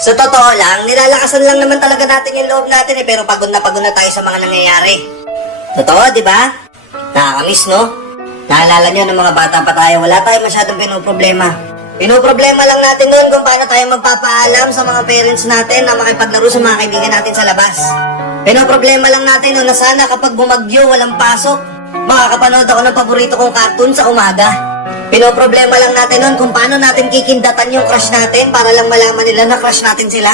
Sa totoo lang, nilalakasan lang naman talaga natin yung loob natin pero pagod na tayo sa mga nangyayari. Totoo, di ba? Nakakamiss, no? Naalala nyo ng mga bata pa tayo, wala tayong masyadong pinoproblema. Pinoproblema lang natin noon kung paano tayo magpapaalam sa mga parents natin na makipaglaro sa mga kaibigan natin sa labas. Pinoproblema lang natin noon na sana kapag bumagyo, walang pasok, makakapanood ako ng paborito kong cartoon sa umaga. Pinoproblema lang natin noon kung paano natin kikindatan yung crush natin para lang malaman nila na crush natin sila.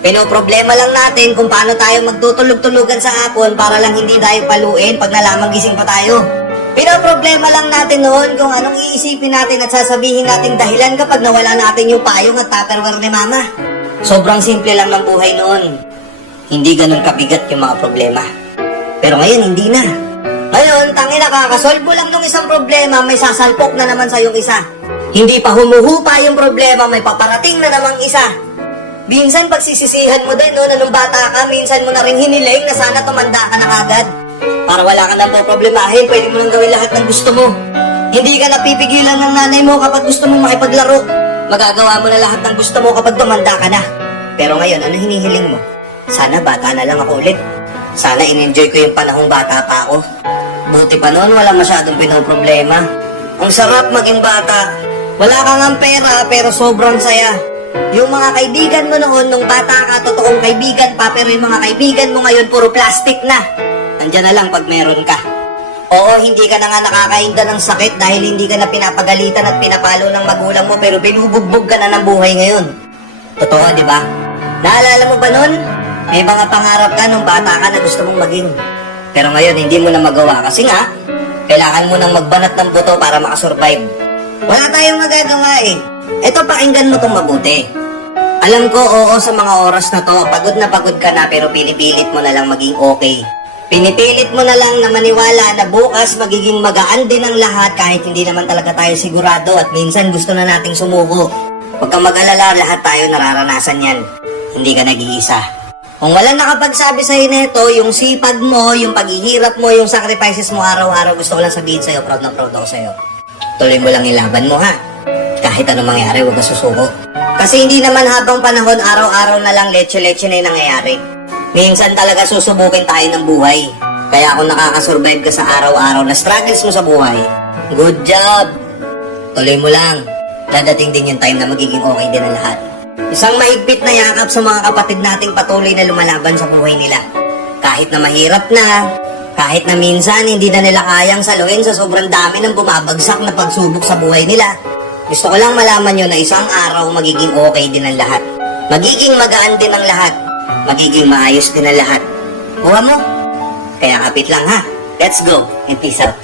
Pinoproblema lang natin kung paano tayo magtutulog-tulugan sa hapon para lang hindi tayo paluin pag nalamang gising pa tayo. Pinoproblema lang natin noon kung anong iisipin natin at sasabihin natin dahilan kapag nawala natin yung payong at tupperware ni mama. Sobrang simple lang ng buhay noon. Hindi ganun kabigat yung mga problema. Pero ngayon, hindi na. Ngayon, tangina, kakasolve mo lang ng isang problema, may sasalpok na naman sa yung isa. Hindi pa humuhupa yung problema, may paparating na namang isa. Minsan, pagsisisihan mo din, no, na nung bata ka, minsan mo na rin hiniling na sana tumanda ka na agad. Para wala ka na po problemahin, pwede mo lang gawin lahat ng gusto mo. Hindi ka napipigilan ng nanay mo kapag gusto mong makipaglaro. Magagawa mo na lahat ng gusto mo kapag tumanda ka na. Pero ngayon, ano hinihiling mo? Sana bata na lang ako ulit. Sana in-enjoy ko yung panahong bata pa ako. Buti pa noon, wala masyadong pinoproblema. Ang sarap maging bata. Wala kang ang pera, pero sobrang saya. Yung mga kaibigan mo noon, nung bata ka, totoong kaibigan pa, pero yung mga kaibigan mo ngayon, puro plastic na. Nandyan na lang pag meron ka. Oo, hindi ka na nga nakakainda ng sakit dahil hindi ka na pinapagalitan at pinapalo ng magulang mo, pero binubugbog ka na ng buhay ngayon. Totoo, di ba? Naalala mo ba nun? May mga pangarap ka nung bata ka na gusto mong maging. Pero ngayon, hindi mo na magawa kasi nga, kailangan mo nang magbanat ng buto para makasurvive. Wala tayong magagawa eh. Eto, pakinggan mo itong mabuti. Alam ko, oo, sa mga oras na to, pagod ka na pero pinipilit mo na lang maging okay. Pinipilit mo na lang na maniwala na bukas magiging magaan din ang lahat kahit hindi naman talaga tayo sigurado at minsan gusto na nating sumuko. Huwag kang mag-alala, lahat tayo nararanasan yan. Hindi ka nag-iisa. Kung walang nakapagsabi sa'yo nito, yung sipag mo, yung paghihirap mo, yung sacrifices mo araw-araw, gusto ko lang sabihin sa'yo, proud na proud ako sa'yo. Tuloy mo lang ilaban mo, ha? Kahit anong mangyari, huwag ka susuko. Kasi hindi naman habang panahon, araw-araw na lang leche-leche na yung nangyayari. Minsan talaga susubukin tayo ng buhay. Kaya kung nakakasurvive ka sa araw-araw na struggles mo sa buhay, good job! Tuloy mo lang. Dadating din yung time na magiging okay din ang lahat. Isang mahigpit na yakap sa mga kapatid nating patuloy na lumalaban sa buhay nila. Kahit na mahirap na, kahit na minsan hindi na nila kayang saluhin sa sobrang dami ng bumabagsak na pagsubok sa buhay nila, gusto ko lang malaman nyo na isang araw magiging okay din ang lahat. Magiging magaan din ang lahat. Magiging maayos din ang lahat. Kuha mo? Kaya kapit lang ha. Let's go and peace out.